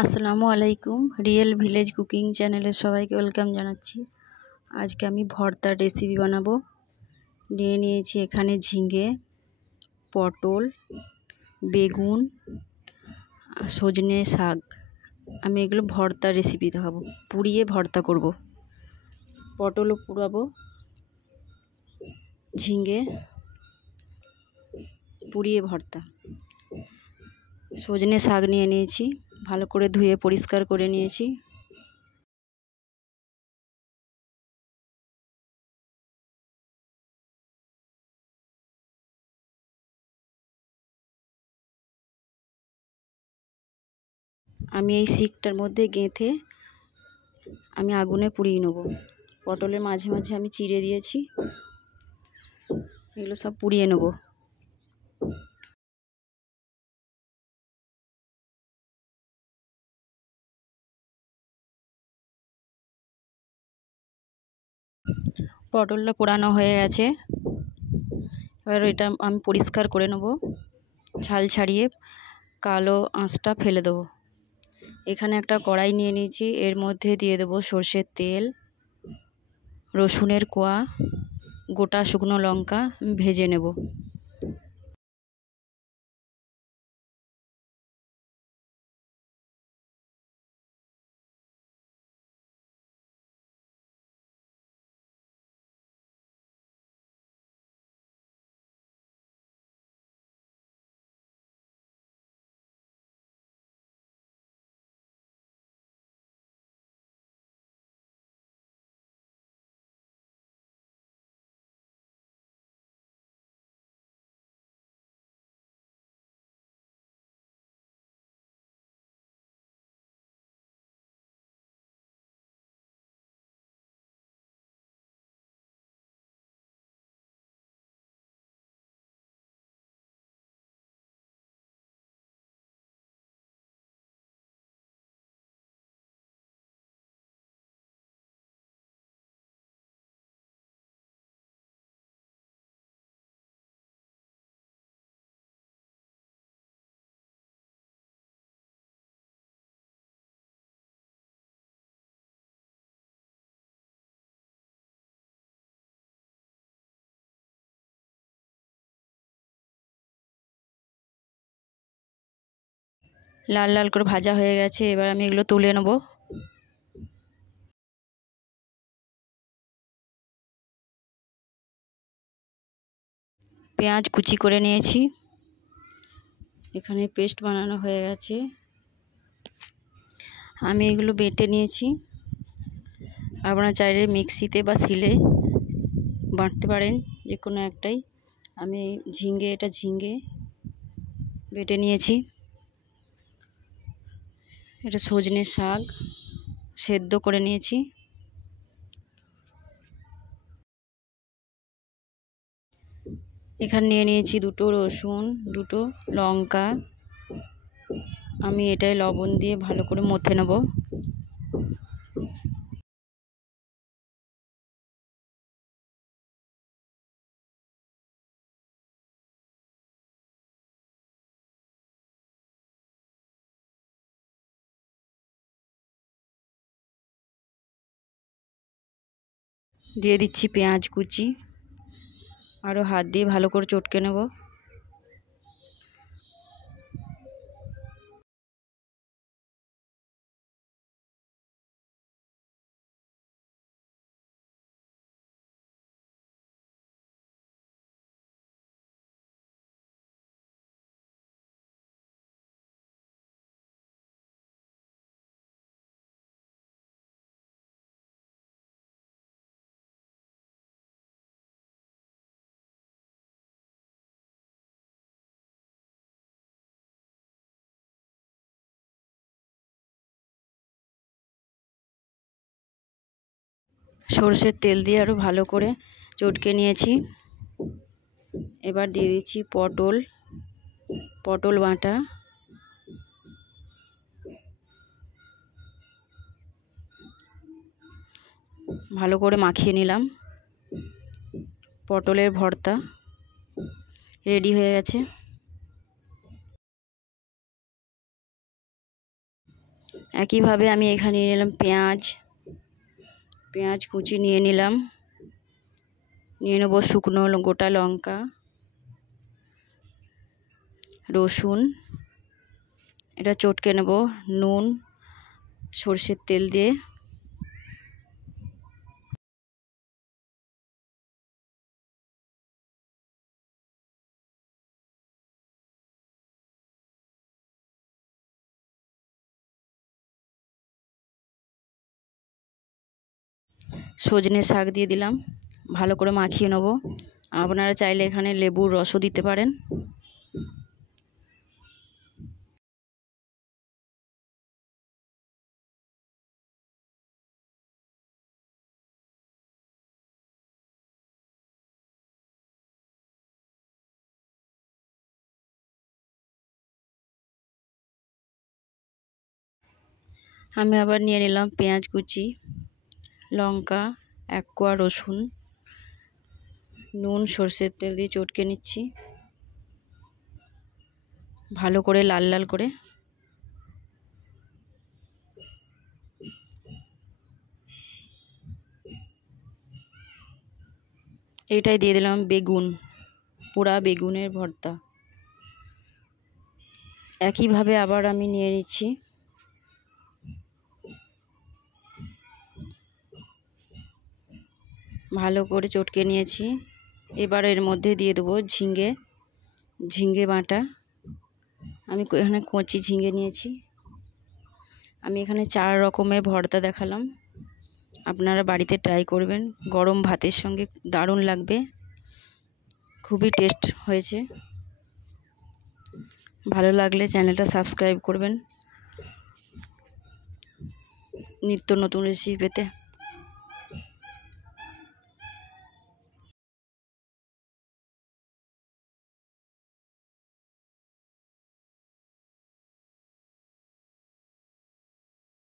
আসসালামু আলাইকুম। Real village cooking চ্যানেলে সবাইকে ওয়েলকাম জানাচ্ছি। আজকে আমি ভর্তার রেসিপি বানাবো। নিয়ে নিয়েছি এখানে ঝিঙে, পটল, বেগুন, সজনে শাক। আমি এগুলো ভর্তার রেসিপি দেখাবো, পুড়িয়ে ভর্তা করব। পটলও পুড়াবো, ঝিঙে পুড়িয়ে ভর্তা। সজনে শাক নিয়ে নিয়েছি, ভালো করে ধুয়ে পরিষ্কার করে নিয়েছি। আমি এই শিকটার মধ্যে গেঁথে আমি আগুনে পুড়িয়ে নেব। পটলের মাঝে মাঝে আমি চিড়ে দিয়েছি, এগুলো সব পুড়িয়ে নেব। পটলটা পোড়ানো হয়ে গেছে, এবার এটা আমি পরিষ্কার করে নেব, ছাল ছাড়িয়ে কালো আঁশটা ফেলে দেবো। এখানে একটা কড়াই নিয়ে নিয়েছি, এর মধ্যে দিয়ে দেবো সর্ষের তেল, রসুনের কোয়া, গোটা শুকনো লঙ্কা ভেজে নেব। লাল লাল করে ভাজা হয়ে গেছে, এবার আমি এগুলো তুলে নেব। পেঁয়াজ কুচি করে নিয়েছি, এখানে পেস্ট বানানো হয়ে গেছে। আমি এগুলো বেটে নিয়েছি, আপনারা চাইলে মিক্সিতে বা শিলে বাটতে পারেন, যে কোনো একটাই। আমি এটা ঝিঙে বেটে নিয়েছি। এটা সজনে শাক সেদ্ধ করে নিয়েছি। এখানে নিয়ে নিয়েছি দুটো রসুন, দুটো লঙ্কা। আমি এটাই লবণ দিয়ে ভালো করে মথে নেব। দিয়ে দিচ্ছি পেঁয়াজ কুচি, আরও হাত দিয়ে ভালো করে চটকে নেব। সরষের তেল দিয়ে আরও ভালো করে চটকে নিয়েছি। এবার দিয়ে দিচ্ছি পটল বাটা, ভালো করে মাখিয়ে নিলাম। পটলের ভর্তা রেডি হয়ে গেছে। একইভাবে আমি এখানে নিয়ে নিলাম পেঁয়াজ কুচি নিয়ে নিলাম, নিয়ে নেব শুকনো গোটা লঙ্কা, রসুন, এটা চটকে নেব, নুন সরষের তেল দিয়ে, সজনে শাক দিয়ে দিলাম, ভালো করে মাখিয়ে নেব। আপনারা চাইলে এখানে লেবুর রসও দিতে পারেন। আমি আবার নিয়ে নিলাম পেঁয়াজ কুচি, লঙ্কা, 1 কোয়া রসুন, নুন সরষের তেল দিয়ে চটকে নিচ্ছি ভালো করে লাল লাল করে। এইটাই দিয়ে দিলাম বেগুন, পোড়া বেগুনের ভর্তা। একইভাবে আবার আমি নিয়ে নিচ্ছি ভালো করে চটকে নিয়েছি। এবার এর মধ্যে দিয়ে দেবো ঝিঙে বাটা। আমি এখানে কচি ঝিঙে নিয়েছি। আমি এখানে 4 রকমের ভর্তা দেখালাম, আপনারা বাড়িতে ট্রাই করবেন, গরম ভাতের সঙ্গে দারুণ লাগবে, খুবই টেস্ট হয়েছে। ভালো লাগলে চ্যানেলটা সাবস্ক্রাইব করবেন নিত্য নতুন রেসিপি পেতে।